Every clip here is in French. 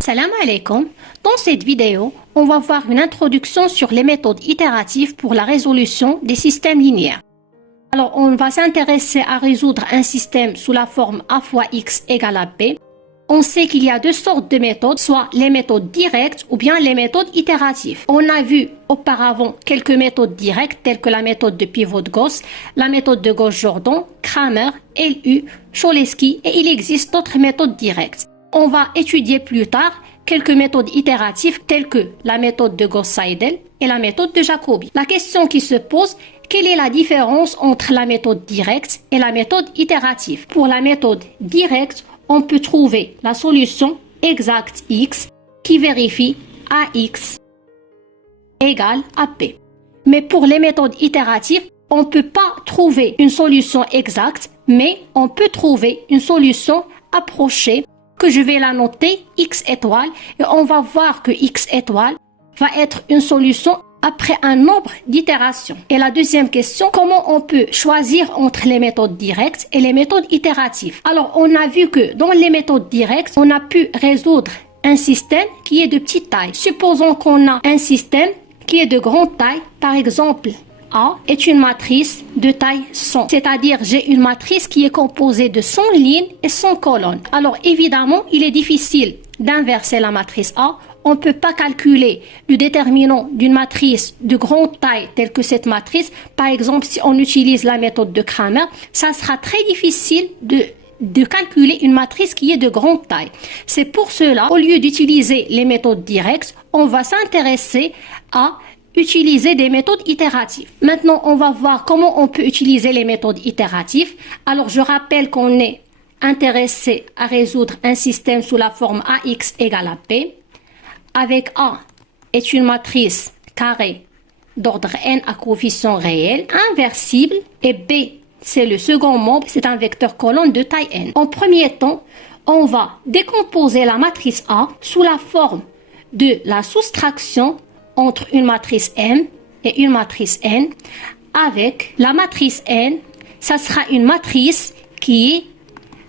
Salam alaikum. Dans cette vidéo, on va voir une introduction sur les méthodes itératives pour la résolution des systèmes linéaires. Alors, on va s'intéresser à résoudre un système sous la forme a fois x égale à b. On sait qu'il y a deux sortes de méthodes, soit les méthodes directes ou bien les méthodes itératives. On a vu auparavant quelques méthodes directes telles que la méthode de pivot de Gauss, la méthode de Gauss-Jordan, Cramer, LU, Cholesky et il existe d'autres méthodes directes. On va étudier plus tard quelques méthodes itératives telles que la méthode de Gauss-Seidel et la méthode de Jacobi. La question qui se pose, quelle est la différence entre la méthode directe et la méthode itérative? Pour la méthode directe, on peut trouver la solution exacte x qui vérifie ax égale à b. Mais pour les méthodes itératives, on ne peut pas trouver une solution exacte, mais on peut trouver une solution approchée que je vais la noter x étoile et on va voir que x étoile va être une solution après un nombre d'itérations. Et la deuxième question, comment on peut choisir entre les méthodes directes et les méthodes itératives? Alors, on a vu que dans les méthodes directes, on a pu résoudre un système qui est de petite taille. Supposons qu'on a un système qui est de grande taille, par exemple, A est une matrice de taille 100, c'est-à-dire j'ai une matrice qui est composée de 100 lignes et 100 colonnes. Alors évidemment, il est difficile d'inverser la matrice A. On ne peut pas calculer le déterminant d'une matrice de grande taille telle que cette matrice. Par exemple, si on utilise la méthode de Cramer, ça sera très difficile de calculer une matrice qui est de grande taille. C'est pour cela, au lieu d'utiliser les méthodes directes, on va s'intéresser à utiliser des méthodes itératives. Maintenant, on va voir comment on peut utiliser les méthodes itératives. Alors, je rappelle qu'on est intéressé à résoudre un système sous la forme ax égale à b, avec A est une matrice carrée d'ordre n à coefficient réel, inversible, et B, c'est le second membre, c'est un vecteur colonne de taille n. En premier temps, on va décomposer la matrice A sous la forme de la soustraction entre une matrice M et une matrice N. Avec la matrice N, ça sera une matrice qui est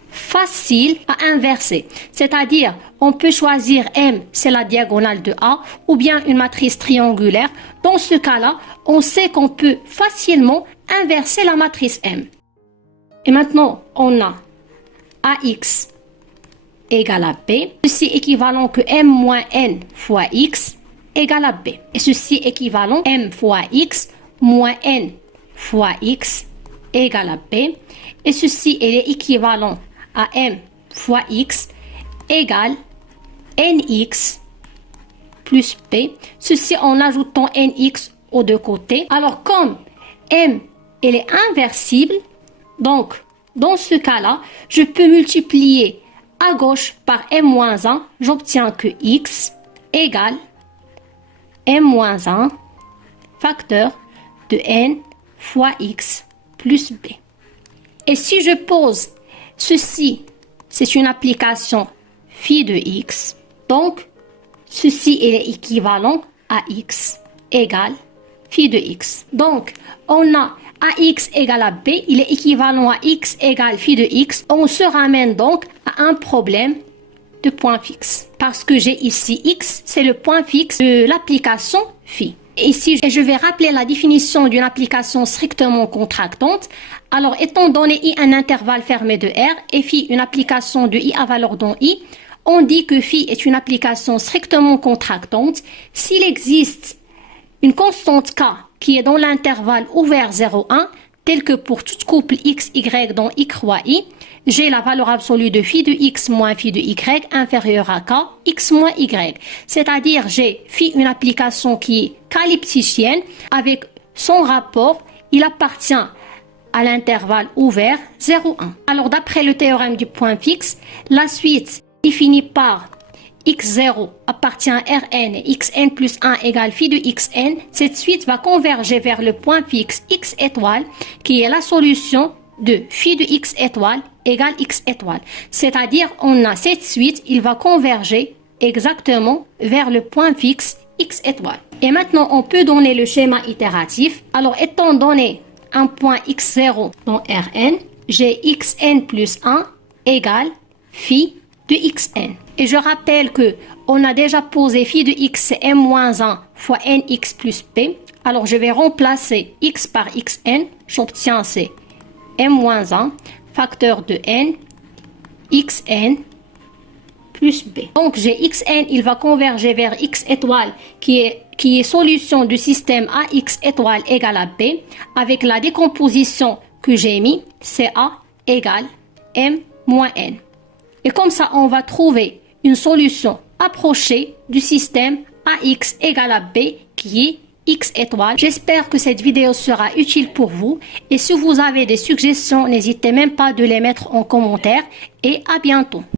facile à inverser. C'est-à-dire, on peut choisir M, c'est la diagonale de A, ou bien une matrice triangulaire. Dans ce cas-là, on sait qu'on peut facilement inverser la matrice M. Et maintenant, on a AX égale à B. Ceci équivalent que M moins N fois X égale à B. Et ceci équivalent M fois X moins N fois X égale à B. Et ceci est équivalent à M fois X égale Nx plus B. Ceci en ajoutant Nx aux deux côtés. Alors comme M elle est inversible, donc dans ce cas-là, je peux multiplier à gauche par M-1, j'obtiens que X égale M-1 facteur de N fois X plus B. Et si je pose ceci, c'est une application phi de X, donc ceci est équivalent à X égale phi de X. Donc, on a AX égale à B, il est équivalent à X égale phi de X. On se ramène donc à un problème de point fixe. Parce que j'ai ici X, c'est le point fixe de l'application phi. Et ici, je vais rappeler la définition d'une application strictement contractante. Alors, étant donné I un intervalle fermé de R et phi une application de I à valeur dans I, on dit que phi est une application strictement contractante s'il existe une constante K qui est dans l'intervalle ouvert 0,1, tel que pour toute couple x, y dont y croix i, j'ai la valeur absolue de phi de x moins phi de y inférieure à k, x moins y. C'est-à-dire j'ai phi une application qui est calypticienne avec son rapport, il appartient à l'intervalle ouvert 0,1. Alors d'après le théorème du point fixe, la suite définie par x0 appartient à Rn et xn plus 1 égale phi de xn, cette suite va converger vers le point fixe x étoile qui est la solution de phi de x étoile égale x étoile. C'est-à-dire on a cette suite, il va converger exactement vers le point fixe x étoile. Et maintenant on peut donner le schéma itératif. Alors étant donné un point x0 dans Rn, j'ai xn plus 1 égale phi de xn. Et je rappelle que on a déjà posé phi de x c'est m-1 fois nx plus p. Alors, je vais remplacer x par xn. J'obtiens c'est m-1 facteur de n xn plus b. Donc, j'ai xn, il va converger vers x étoile qui est solution du système ax étoile égale à b avec la décomposition que j'ai mis, CA égale m moins n. Et comme ça, on va trouver une solution approchée du système ax égale à b qui est x étoile. J'espère que cette vidéo sera utile pour vous et si vous avez des suggestions, n'hésitez même pas de les mettre en commentaire et à bientôt.